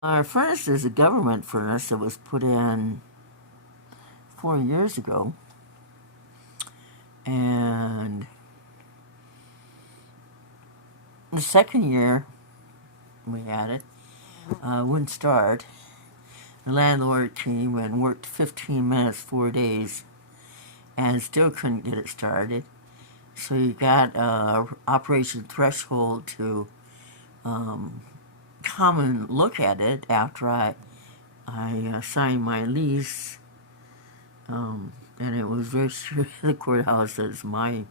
Our furnace is a government furnace that was put in 4 years ago, and the second year we had it, wouldn't start. The landlord came and worked 15 minutes, 4 days, and still couldn't get it started. So you got operation threshold to come and look at it after I signed my lease, and it was registered at the courthouse as mine.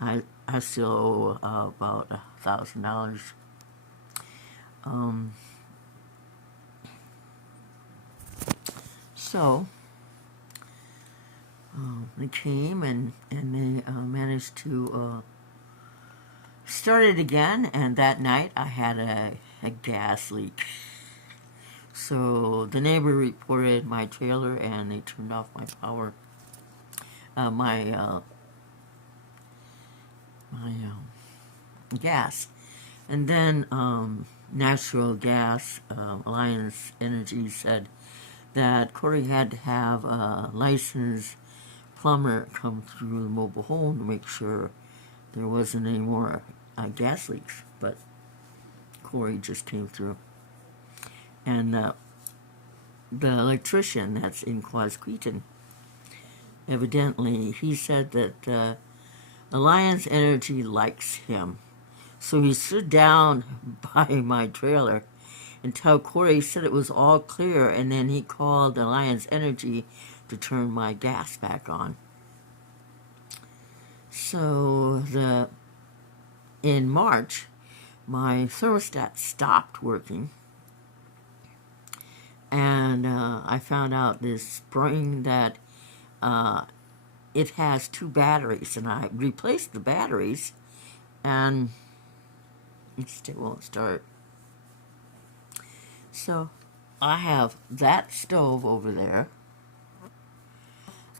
I still owe about $1,000. So they came and they managed to start it again, and that night I had a gas leak. So the neighbor reported my trailer and they turned off my power, my gas. And then Natural Gas Alliance Energy said that Corey had to have a licensed plumber come through the mobile home to make sure there wasn't any more gas leaks. But Corey just came through. And the electrician that's in Quasqueton, evidently, he said that Alliance Energy likes him. So he stood down by my trailer until Corey said it was all clear, and then he called Alliance Energy to turn my gas back on. So in March, my thermostat stopped working, and I found out this spring that it has 2 batteries, and I replaced the batteries, and it still won't start. So I have that stove over there,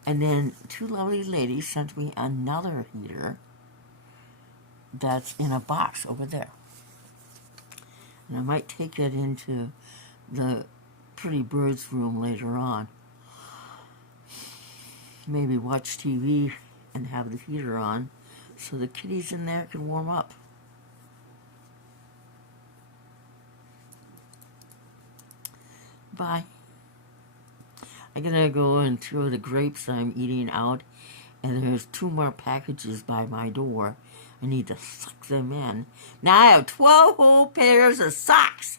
and then 2 lovely ladies sent me another heater that's in a box over there. And I might take it into the pretty bird's room later on. Maybe watch TV and have the heater on so the kitties in there can warm up. Bye. I'm gonna go and throw the grapes I'm eating out, and there's 2 more packages by my door. I need to suck them in. Now I have 12 whole pairs of socks.